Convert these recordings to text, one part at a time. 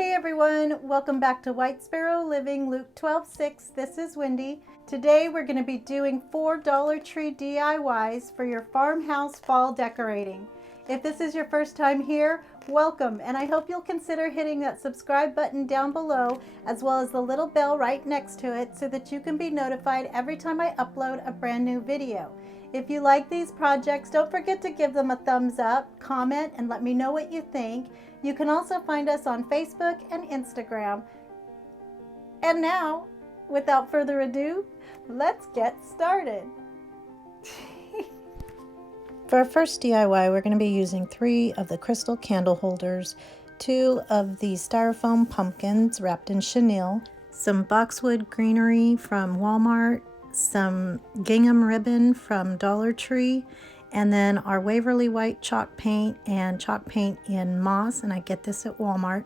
Hey everyone, welcome back to White Sparrow Living, Luke 12:6. This is Wendy. Today we're going to be doing 4 Dollar Tree DIYs for your farmhouse fall decorating. If this is your first time here, welcome, and I hope you'll consider hitting that subscribe button down below as well as the little bell right next to it so that you can be notified every time I upload a brand new video. If you like these projects, don't forget to give them a thumbs up, comment, and let me know what you think. You can also find us on Facebook and Instagram. And now, without further ado, let's get started. For our first DIY, we're going to be using 3 of the crystal candle holders, 2 of the styrofoam pumpkins wrapped in chenille, some boxwood greenery from Walmart, some gingham ribbon from Dollar Tree, and then our Waverly White chalk paint and chalk paint in moss, and I get this at Walmart.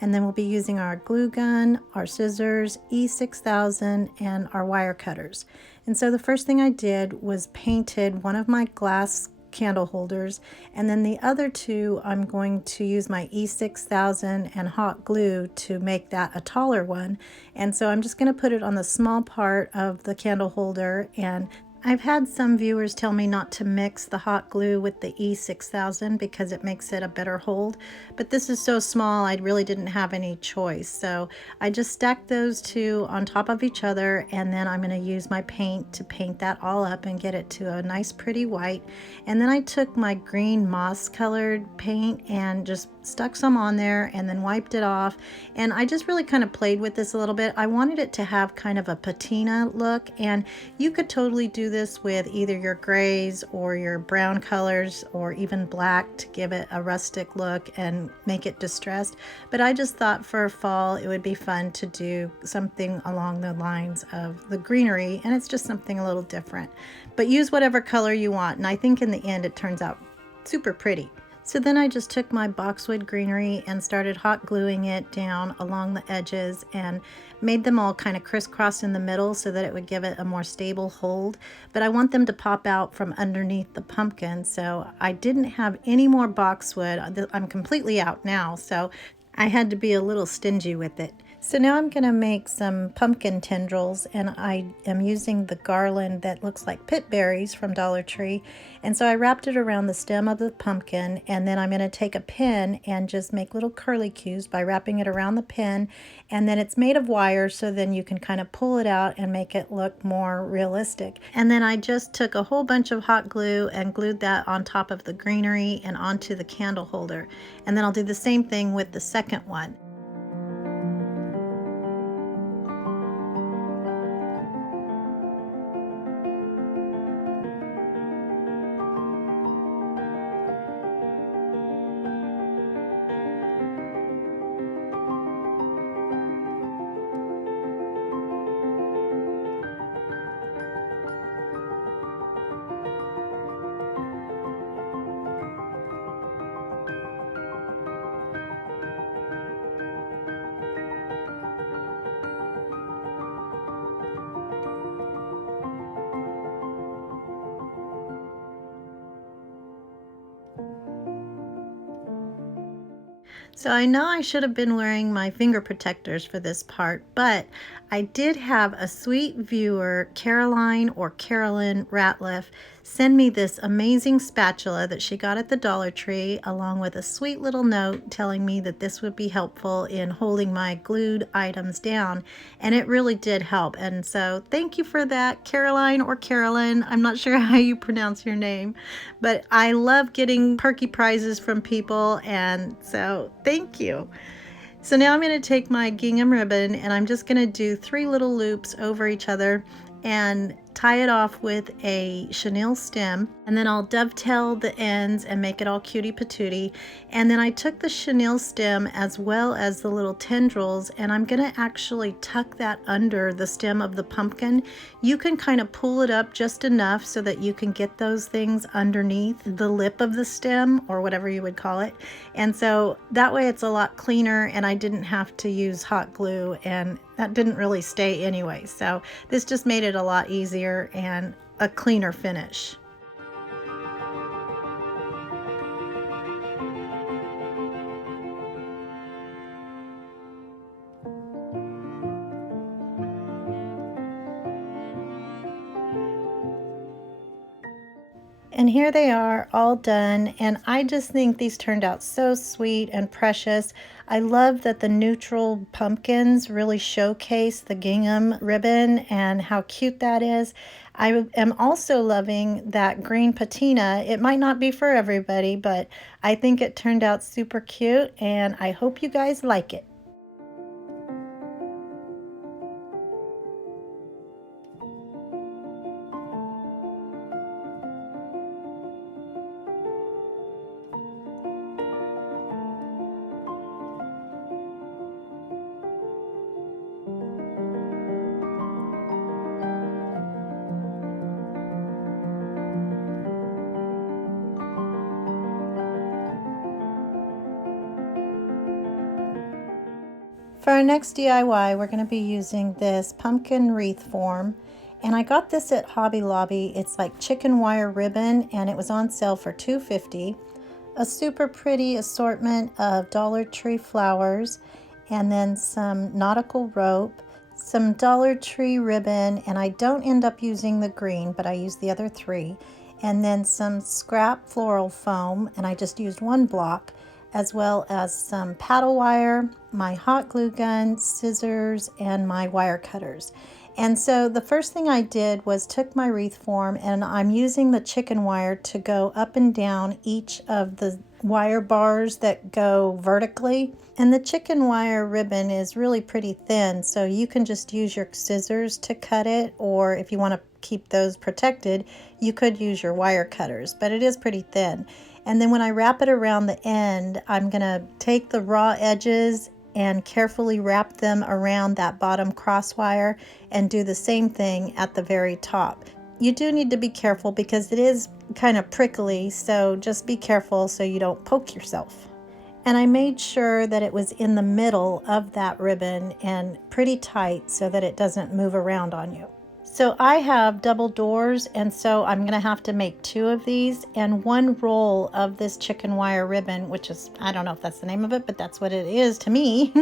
And then we'll be using our glue gun, our scissors, E6000, and our wire cutters. And so the first thing I did was painted one of my glass candle holders, and then the other 2 I'm going to use my E6000 and hot glue to make that a taller one. And so I'm just going to put it on the small part of the candle holder, and I've had some viewers tell me not to mix the hot glue with the E6000 because it makes it a better hold, but this is so small I really didn't have any choice. So I just stacked those 2 on top of each other, and then I'm going to use my paint to paint that all up and get it to a nice pretty white. And then I took my green moss colored paint and just stuck some on there and then wiped it off, and I just really kind of played with this a little bit. I wanted it to have kind of a patina look, and you could totally do this with either your grays or your brown colors or even black to give it a rustic look and make it distressed. But I just thought for fall it would be fun to do something along the lines of the greenery, and it's just something a little different. But use whatever color you want, and I think in the end it turns out super pretty. So then I just took my boxwood greenery and started hot gluing it down along the edges and made them all kind of crisscross in the middle so that it would give it a more stable hold. But I want them to pop out from underneath the pumpkin, so I didn't have any more boxwood. I'm completely out now, so I had to be a little stingy with it. So now I'm going to make some pumpkin tendrils, and I am using the garland that looks like pit berries from Dollar Tree. And so I wrapped it around the stem of the pumpkin, and then I'm going to take a pin and just make little curlicues by wrapping it around the pin. And then it's made of wire, so then you can kind of pull it out and make it look more realistic. And then I just took a whole bunch of hot glue and glued that on top of the greenery and onto the candle holder. And then I'll do the same thing with the second one. So I know I should have been wearing my finger protectors for this part, but I did have a sweet viewer, Caroline or Carolyn Ratliff, send me this amazing spatula that she got at the Dollar Tree, along with a sweet little note telling me that this would be helpful in holding my glued items down, and it really did help. And so thank you for that, Caroline or Carolyn. I'm not sure how you pronounce your name, but I love getting perky prizes from people, and so thank you. So now I'm going to take my gingham ribbon, and I'm just going to do 3 little loops over each other and tie it off with a chenille stem, and then I'll dovetail the ends and make it all cutie patootie. And then I took the chenille stem as well as the little tendrils, and I'm gonna actually tuck that under the stem of the pumpkin. You can kind of pull it up just enough so that you can get those things underneath the lip of the stem, or whatever you would call it. And so that way it's a lot cleaner, and I didn't have to use hot glue, and that didn't really stay anyway. So this just made it a lot easier and a cleaner finish. And here they are all done, and I just think these turned out so sweet and precious. I love that the neutral pumpkins really showcase the gingham ribbon and how cute that is. I am also loving that green patina. It might not be for everybody, but I think it turned out super cute, and I hope you guys like it. For our next DIY, we're going to be using this pumpkin wreath form. And I got this at Hobby Lobby. It's like chicken wire ribbon, and it was on sale for $2.50. A super pretty assortment of Dollar Tree flowers, and then some nautical rope, some Dollar Tree ribbon, and I don't end up using the green, but I use the other three. And then some scrap floral foam, and I just used one block, as well as some paddle wire, my hot glue gun, scissors, and my wire cutters. And so the first thing I did was took my wreath form, and I'm using the chicken wire to go up and down each of the wire bars that go vertically. And the chicken wire ribbon is really pretty thin, so you can just use your scissors to cut it, or if you want to keep those protected, you could use your wire cutters, but it is pretty thin. And then when I wrap it around the end, I'm going to take the raw edges and carefully wrap them around that bottom cross wire and do the same thing at the very top. You do need to be careful because it is kind of prickly, so just be careful so you don't poke yourself. And I made sure that it was in the middle of that ribbon and pretty tight so that it doesn't move around on you. So I have double doors, and so I'm going to have to make 2 of these and 1 roll of this chicken wire ribbon, which is, I don't know if that's the name of it, but that's what it is to me.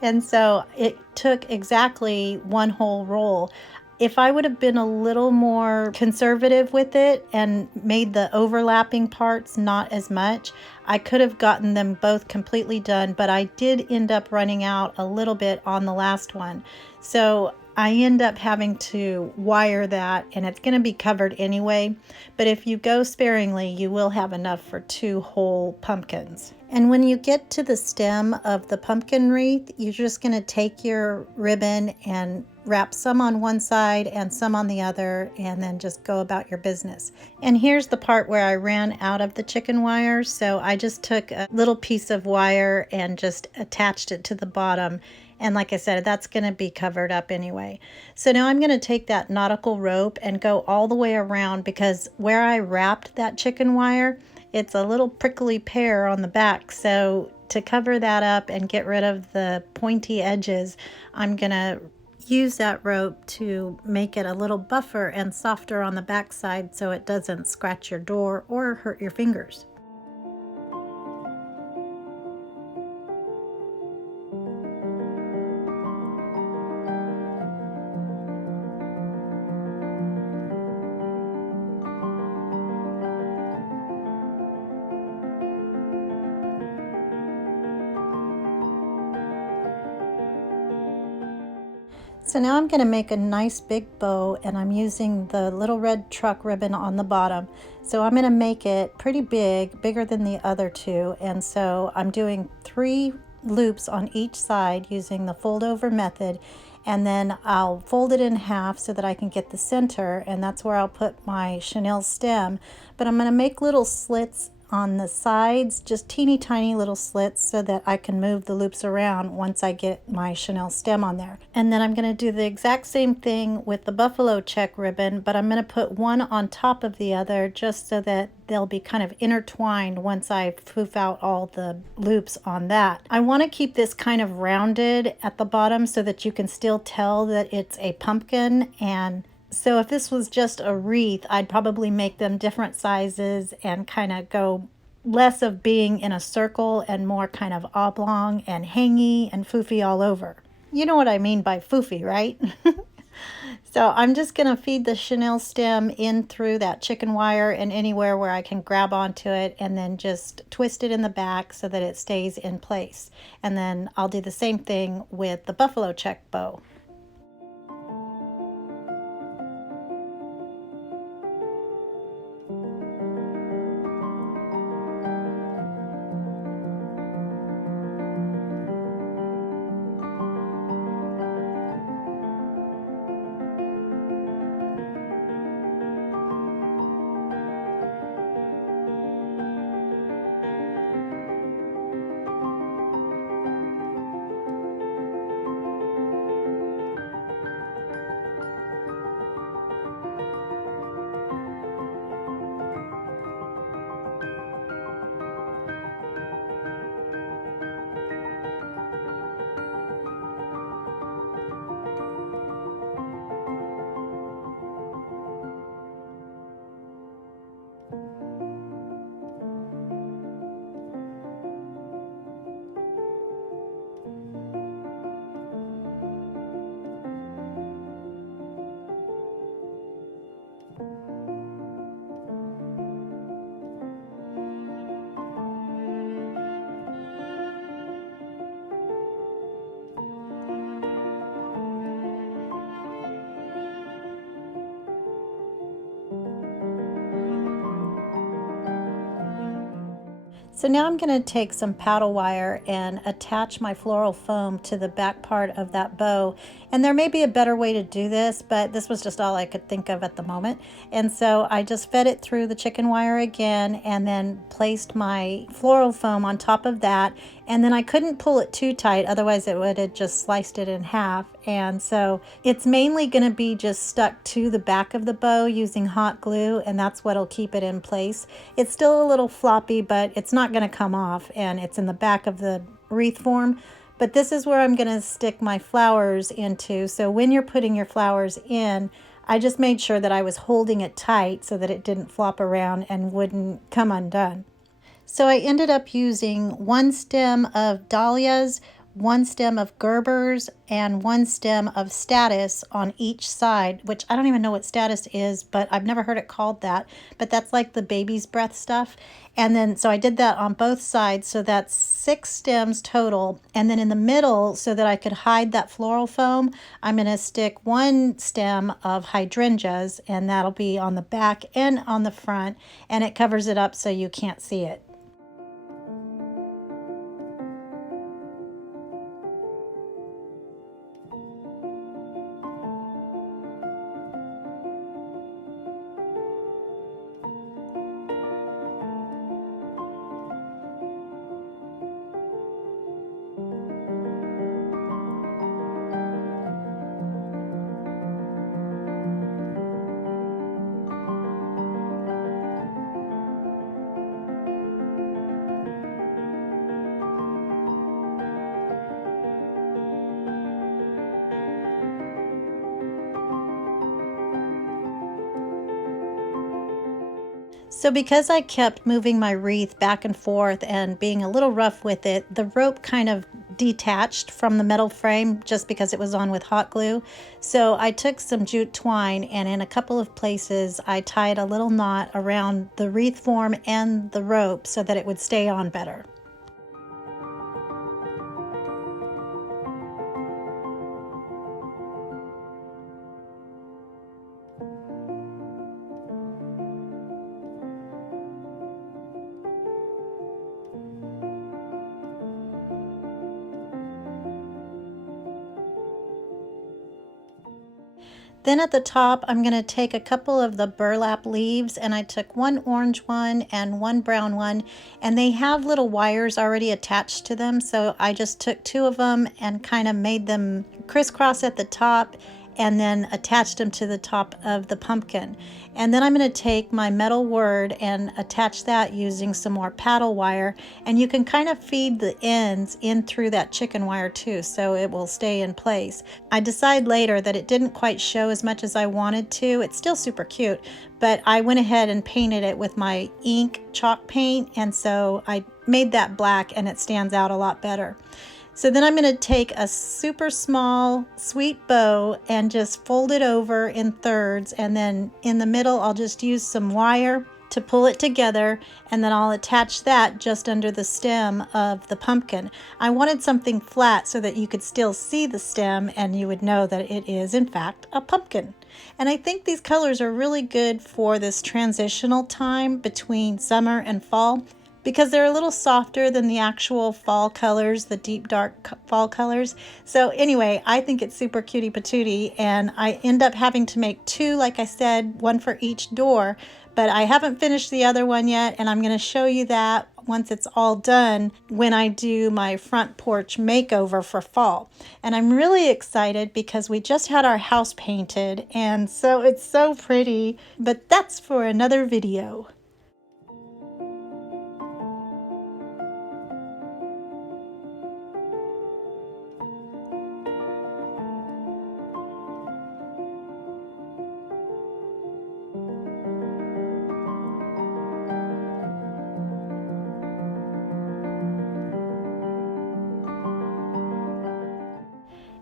And so it took exactly 1 whole roll. If I would have been a little more conservative with it and made the overlapping parts not as much, I could have gotten them both completely done, but I did end up running out a little bit on the last one. So I end up having to wire that, and it's going to be covered anyway, but if you go sparingly, you will have enough for 2 whole pumpkins. And when you get to the stem of the pumpkin wreath, you're just going to take your ribbon and wrap some on one side and some on the other, and then just go about your business. And here's the part where I ran out of the chicken wire, so I just took a little piece of wire and just attached it to the bottom. And like I said, that's going to be covered up anyway. So now I'm going to take that nautical rope and go all the way around, because where I wrapped that chicken wire, it's a little prickly pear on the back. So to cover that up and get rid of the pointy edges, I'm going to use that rope to make it a little buffer and softer on the back side so it doesn't scratch your door or hurt your fingers. So now I'm going to make a nice big bow, and I'm using the little red truck ribbon on the bottom. So I'm going to make it pretty big, bigger than the other 2. And so I'm doing 3 loops on each side using the fold over method. And then I'll fold it in half so that I can get the center, and that's where I'll put my chenille stem. But I'm going to make little slits on the sides, just teeny tiny little slits, so that I can move the loops around once I get my chenille stem on there. And then I'm going to do the exact same thing with the buffalo check ribbon, but I'm going to put one on top of the other just so that they'll be kind of intertwined once I poof out all the loops on that. I want to keep this kind of rounded at the bottom so that you can still tell that it's a pumpkin. And so if this was just a wreath, I'd probably make them different sizes and kind of go less of being in a circle and more kind of oblong and hangy and foofy all over. You know what I mean by foofy, right? So I'm just going to feed the chenille stem in through that chicken wire and anywhere where I can grab onto it, and then just twist it in the back so that it stays in place. And then I'll do the same thing with the buffalo check bow. So now I'm going to take some paddle wire and attach my floral foam to the back part of that bow. And there may be a better way to do this, but this was just all I could think of at the moment. And so I just fed it through the chicken wire again, and then placed my floral foam on top of that. And then I couldn't pull it too tight, otherwise it would have just sliced it in half. And so it's mainly going to be just stuck to the back of the bow using hot glue, and that's what'll keep it in place. It's still a little floppy, but it's not going to come off, and it's in the back of the wreath form. But this is where I'm going to stick my flowers into. So when you're putting your flowers in, I just made sure that I was holding it tight so that it didn't flop around and wouldn't come undone. So I ended up using one stem of dahlias, one stem of Gerbers, and one stem of Status on each side, which I don't even know what Status is, but I've never heard it called that. But that's like the baby's breath stuff. And then, so I did that on both sides, so that's 6 stems total. And then in the middle, so that I could hide that floral foam, I'm going to stick one stem of hydrangeas, and that'll be on the back and on the front, and it covers it up so you can't see it. So because I kept moving my wreath back and forth and being a little rough with it, the rope kind of detached from the metal frame just because it was on with hot glue. So I took some jute twine, and in a couple of places I tied a little knot around the wreath form and the rope so that it would stay on better. Then at the top, I'm going to take a couple of the burlap leaves, and I took one orange one and one brown one, and they have little wires already attached to them. So I just took 2 of them and kind of made them crisscross at the top, and then attached them to the top of the pumpkin. And then I'm going to take my metal word and attach that using some more paddle wire, and you can kind of feed the ends in through that chicken wire too, so it will stay in place. I decided later that it didn't quite show as much as I wanted to. It's still super cute, but I went ahead and painted it with my ink chalk paint, and so I made that black and it stands out a lot better. So then I'm going to take a super small sweet bow and just fold it over in thirds, and then in the middle I'll just use some wire to pull it together, and then I'll attach that just under the stem of the pumpkin. I wanted something flat so that you could still see the stem and you would know that it is in fact a pumpkin. And I think these colors are really good for this transitional time between summer and fall, because they're a little softer than the actual fall colors, the deep dark fall colors. So anyway, I think it's super cutie patootie, and I end up having to make two, like I said, one for each door, but I haven't finished the other one yet, and I'm gonna show you that once it's all done when I do my front porch makeover for fall. And I'm really excited because we just had our house painted, and so it's so pretty, but that's for another video.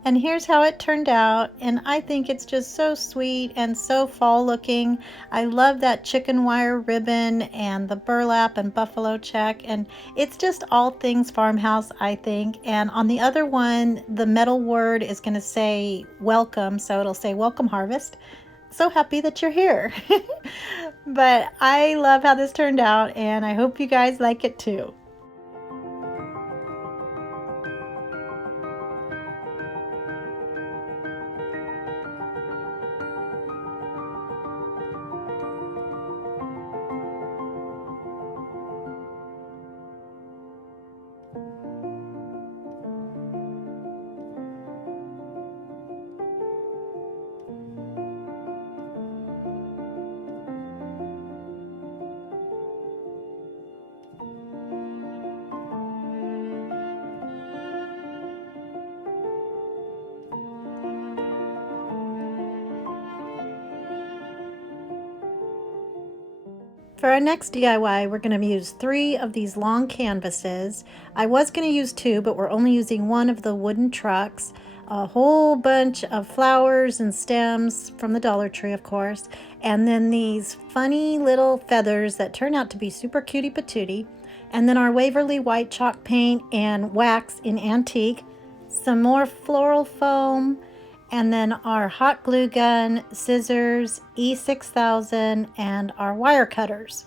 And here's how it turned out, and I think it's just so sweet and so fall looking. I love that chicken wire ribbon and the burlap and buffalo check, and it's just all things farmhouse, I think. And on the other one, the metal word is going to say welcome, so it'll say welcome harvest. So happy that you're here. But I love how this turned out, and I hope you guys like it too. For our next DIY, we're going to use 3 of these long canvases. I was going to use 2, but we're only using 1 of the wooden trucks. A whole bunch of flowers and stems from the Dollar Tree, of course. And then these funny little feathers that turn out to be super cutie patootie. And then our Waverly white chalk paint and wax in antique. Some more floral foam. And then our hot glue gun, scissors, E6000, and our wire cutters.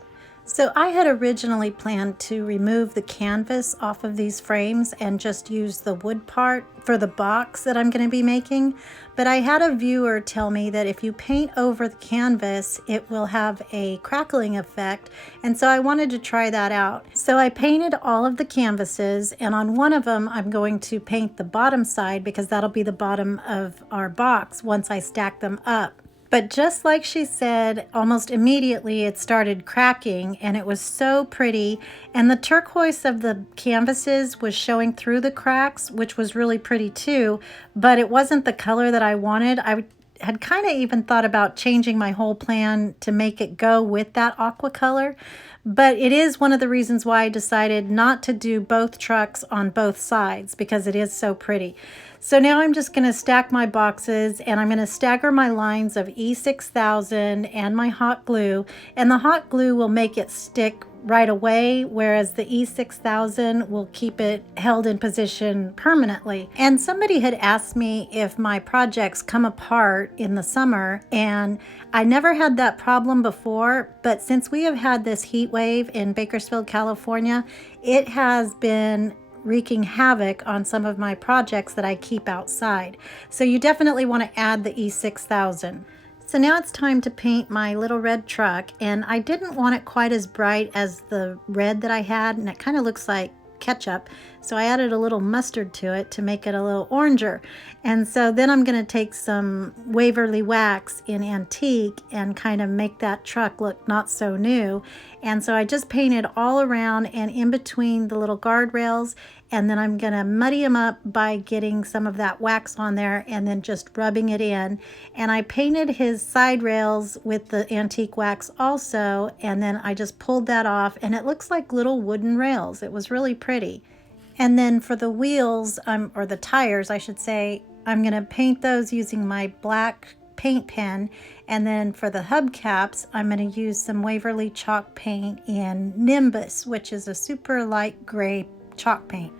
So I had originally planned to remove the canvas off of these frames and just use the wood part for the box that I'm going to be making. But I had a viewer tell me that if you paint over the canvas, it will have a crackling effect. And so I wanted to try that out. So I painted all of the canvases, and on one of them, I'm going to paint the bottom side because that'll be the bottom of our box once I stack them up. But just like she said, almost immediately it started cracking, and it was so pretty. And the turquoise of the canvases was showing through the cracks, which was really pretty too, but it wasn't the color that I wanted. I had kind of even thought about changing my whole plan to make it go with that aqua color. But it is one of the reasons why I decided not to do both trucks on both sides, because it is so pretty. So now I'm just going to stack my boxes, and I'm going to stagger my lines of E6000 and my hot glue. And the hot glue will make it stick right away, whereas the E6000 will keep it held in position permanently. And somebody had asked me if my projects come apart in the summer, and I never had that problem before, but since we have had this heat wave in Bakersfield, California, it has been wreaking havoc on some of my projects that I keep outside. So you definitely want to add the E6000. So now it's time to paint my little red truck, and I didn't want it quite as bright as the red that I had, and it kind of looks like ketchup, so I added a little mustard to it to make it a little oranger. And so then I'm going to take some Waverly wax in antique and kind of make that truck look not so new. And so I just painted all around and in between the little guardrails, and then I'm going to muddy them up by getting some of that wax on there and then just rubbing it in. And I painted his side rails with the antique wax also, and then I just pulled that off, and it looks like little wooden rails. It was really pretty. And then for the wheels, or the tires, I should say, I'm going to paint those using my black paint pen. And then for the hubcaps, I'm going to use some Waverly chalk paint in Nimbus, which is a super light gray chalk paint.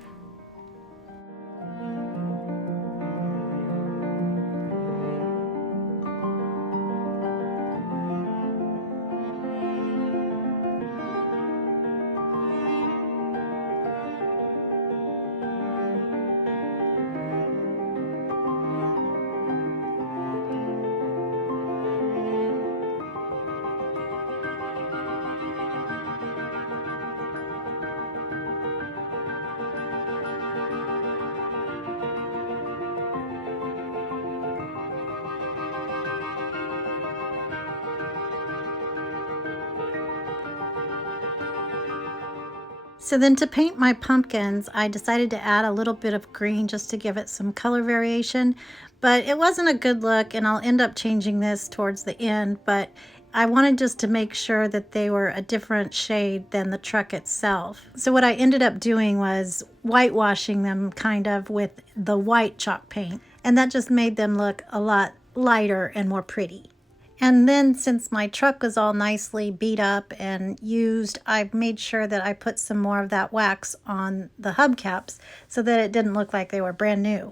So then to paint my pumpkins, I decided to add a little bit of green just to give it some color variation, but it wasn't a good look, and I'll end up changing this towards the end, but I wanted just to make sure that they were a different shade than the truck itself. So what I ended up doing was whitewashing them kind of with the white chalk paint, and that just made them look a lot lighter and more pretty. And then since my truck was all nicely beat up and used, I made sure that I put some more of that wax on the hubcaps so that it didn't look like they were brand new.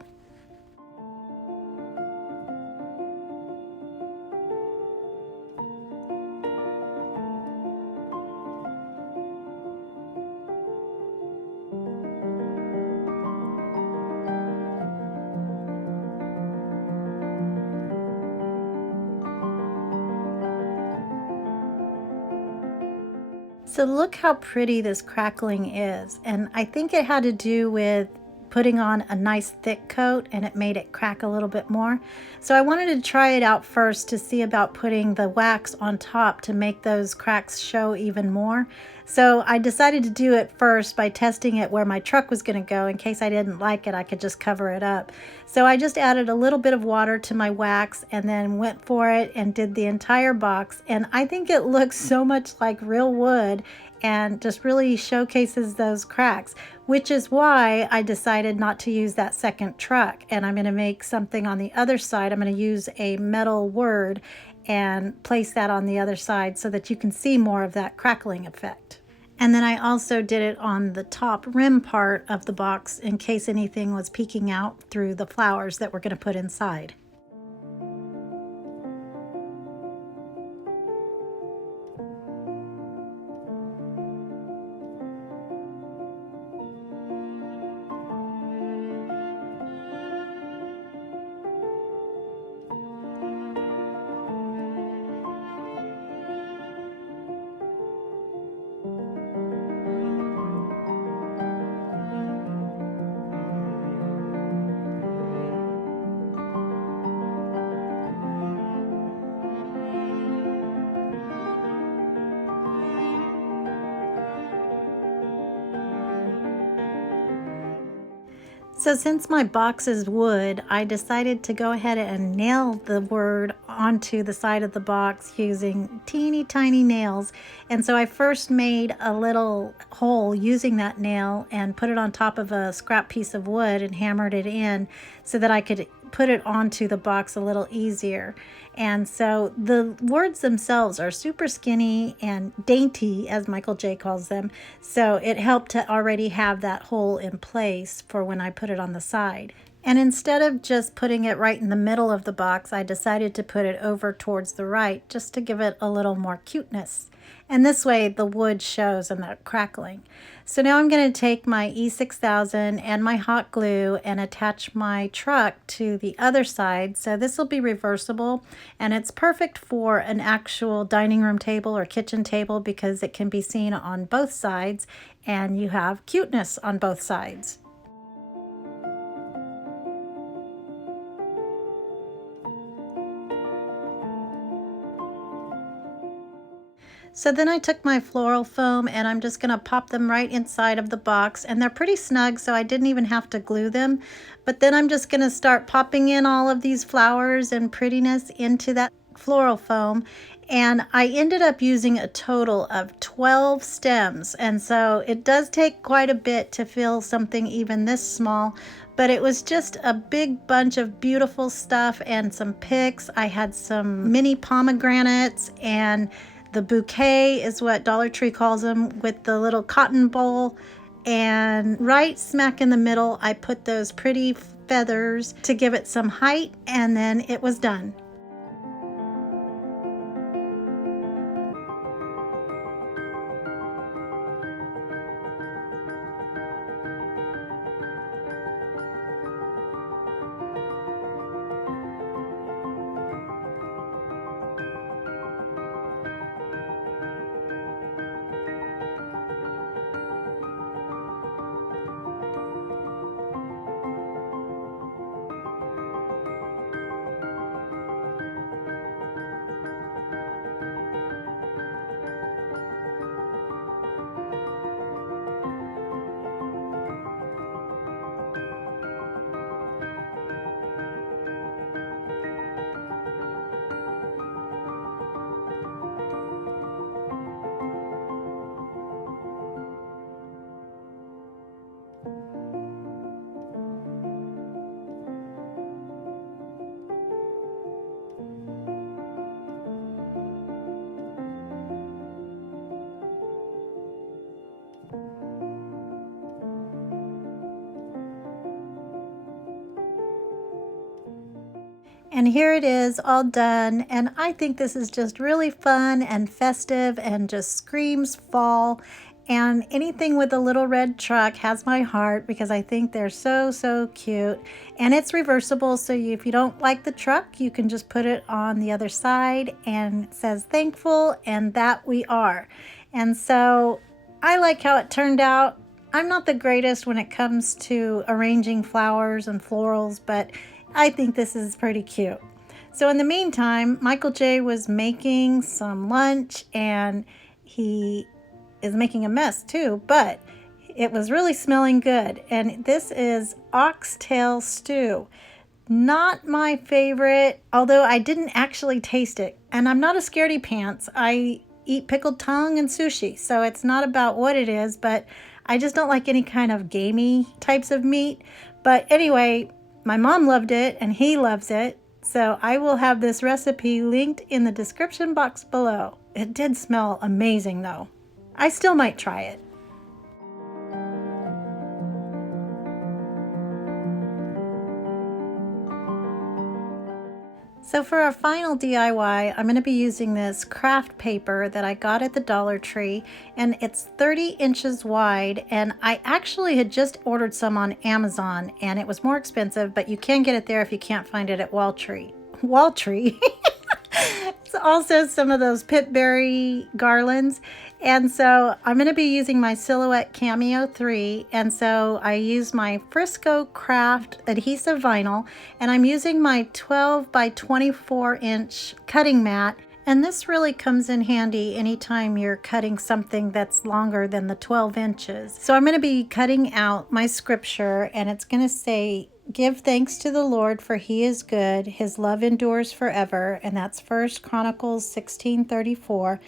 So look how pretty this crackling is, and I think it had to do with putting on a nice thick coat, and it made it crack a little bit more. So I wanted to try it out first to see about putting the wax on top to make those cracks show even more. So I decided to do it first by testing it where my truck was going to go. In case I didn't like it, I could just cover it up. So I just added a little bit of water to my wax and then went for it and did the entire box. And I think it looks so much like real wood and just really showcases those cracks, which is why I decided not to use that second truck. And I'm going to make something on the other side. I'm going to use a metal word and place that on the other side so that you can see more of that crackling effect. And then I also did it on the top rim part of the box in case anything was peeking out through the flowers that we're going to put inside. So since my box is wood, I decided to go ahead and nail the word onto the side of the box using teeny tiny nails. And so I first made a little hole using that nail and put it on top of a scrap piece of wood and hammered it in so that I could put it onto the box a little easier. And so the words themselves are super skinny and dainty, as Michael J calls them. So it helped to already have that hole in place for when I put it on the side. And instead of just putting it right in the middle of the box, I decided to put it over towards the right just to give it a little more cuteness. And this way the wood shows and the crackling. So now I'm going to take my E6000 and my hot glue and attach my truck to the other side. So this will be reversible, and it's perfect for an actual dining room table or kitchen table because it can be seen on both sides and you have cuteness on both sides. So then I took my floral foam and I'm just going to pop them right inside of the box, and they're pretty snug, so I didn't even have to glue them. But then I'm just going to start popping in all of these flowers and prettiness into that floral foam, And I ended up using a total of 12 stems, and so it does take quite a bit to fill something even this small, but it was just a big bunch of beautiful stuff and some picks. I had some mini pomegranates, and the bouquet is what Dollar Tree calls them, with the little cotton bowl, and right smack in the middle I put those pretty feathers to give it some height, and then it was done. And here it is all done, and I think this is just really fun and festive and just screams fall. And anything with a little red truck has my heart because I think they're so cute. And it's reversible, so if you don't like the truck, you can just put it on the other side, and it says thankful, and that we are. And so I like how it turned out. I'm not the greatest when it comes to arranging flowers and florals, but I think this is pretty cute. So in the meantime, Michael J was making some lunch, and he is making a mess too, but it was really smelling good. And this is oxtail stew. Not my favorite, although I didn't actually taste it. And I'm not a scaredy pants. I eat pickled tongue and sushi, so it's not about what it is, but I just don't like any kind of gamey types of meat. But anyway, my mom loved it and he loves it, so I will have this recipe linked in the description box below. It did smell amazing though. I still might try it. So for our final DIY, I'm going to be using this craft paper that I got at the Dollar Tree, and it's 30 inches wide, and I actually had just ordered some on Amazon, and it was more expensive, but you can get it there if you can't find it at Waltree. It's also some of those pitberry garlands. And so I'm going to be using my Silhouette Cameo 3, and so I use my Frisco Craft adhesive vinyl, and I'm using my 12 by 24 inch cutting mat, and this really comes in handy anytime you're cutting something that's longer than the 12 inches. So I'm going to be cutting out my scripture, and it's going to say, "Give thanks to the Lord, for he is good, his love endures forever," and that's 1 Chronicles 16:34.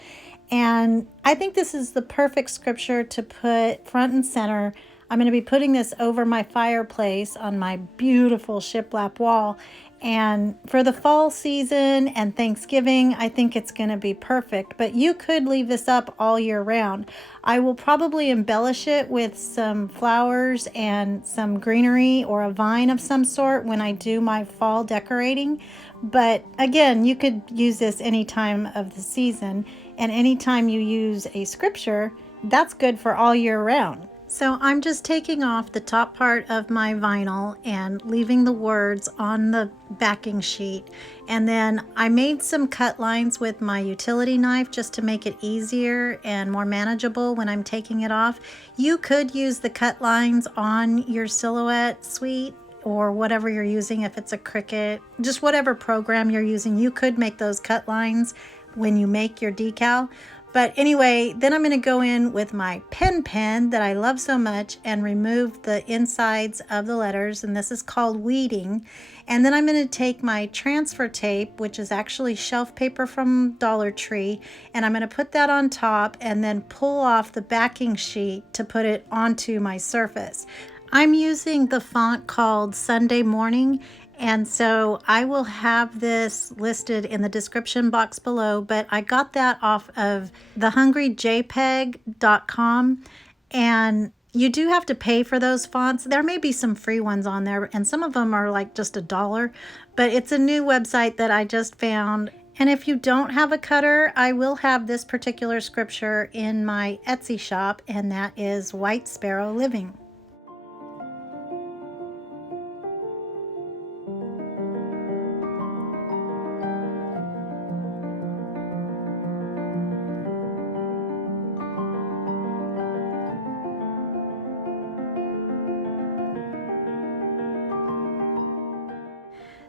And I think this is the perfect scripture to put front and center. I'm going to be putting this over my fireplace on my beautiful shiplap wall. And for the fall season and Thanksgiving, I think it's going to be perfect. But you could leave this up all year round. I will probably embellish it with some flowers and some greenery or a vine of some sort when I do my fall decorating. But again, you could use this any time of the season. And anytime you use a scripture, that's good for all year round. So I'm just taking off the top part of my vinyl and leaving the words on the backing sheet. And then I made some cut lines with my utility knife just to make it easier and more manageable when I'm taking it off. You could use the cut lines on your Silhouette suite or whatever you're using. If it's a Cricut, just whatever program you're using, you could make those cut lines when you make your decal. But anyway, then I'm going to go in with my pen that I love so much and remove the insides of the letters, and this is called weeding. And then I'm going to take my transfer tape, which is actually shelf paper from Dollar Tree, and I'm going to put that on top and then pull off the backing sheet to put it onto my surface. I'm using the font called Sunday Morning, and so I will have this listed in the description box below, but I got that off of thehungryjpeg.com, and you do have to pay for those fonts. There may be some free ones on there, and some of them are like just $1, but it's a new website that I just found. And if you don't have a cutter, I will have this particular scripture in my Etsy shop, and that is White Sparrow Living.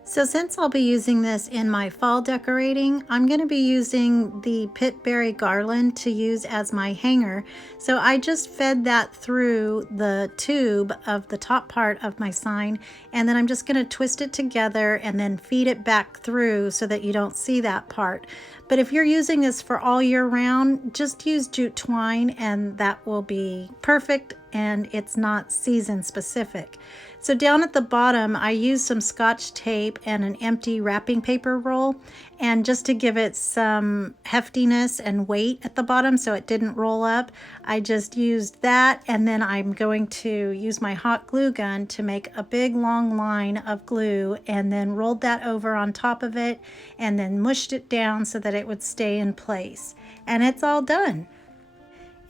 So since I'll be using this in my fall decorating, I'm going to be using the pitberry garland to use as my hanger. So I just fed that through the tube of the top part of my sign, and then I'm just going to twist it together and then feed it back through so that you don't see that part. But if you're using this for all year round, just use jute twine and that will be perfect, and it's not season specific. So down at the bottom, I used some Scotch tape and an empty wrapping paper roll, and just to give it some heftiness and weight at the bottom so it didn't roll up, I just used that, and then I'm going to use my hot glue gun to make a big long line of glue, and then rolled that over on top of it, and then mushed it down so that it would stay in place. And it's all done.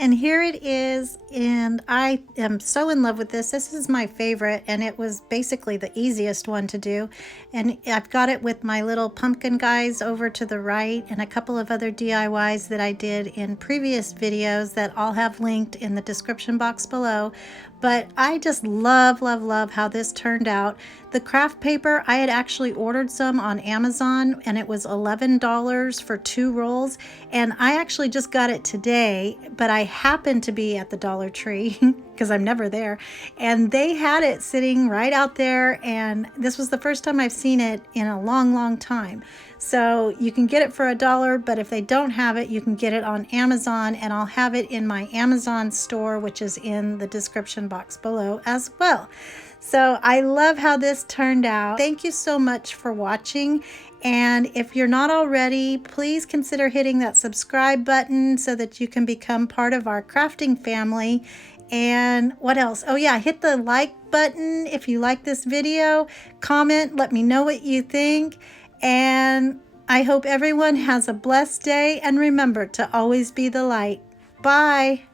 And here it is, and I am so in love with this. This is my favorite, and it was basically the easiest one to do. And I've got it with my little pumpkin guys over to the right, and a couple of other DIYs that I did in previous videos that I'll have linked in the description box below. But I just love, love, love how this turned out. The craft paper, I had actually ordered some on Amazon, and it was $11 for 2 rolls. And I actually just got it today, but I happened to be at the Dollar Tree because I'm never there. And they had it sitting right out there, and this was the first time I've seen it in a long, long time. So you can get it for $1, but if they don't have it, you can get it on Amazon, and I'll have it in my Amazon store, which is in the description box below as well. So I love how this turned out. Thank you so much for watching. And if you're not already, please consider hitting that subscribe button so that you can become part of our crafting family. And what else? Oh yeah, hit the like button if you like this video. Comment, let me know what you think. And I hope everyone has a blessed day, and remember to always be the light. Bye.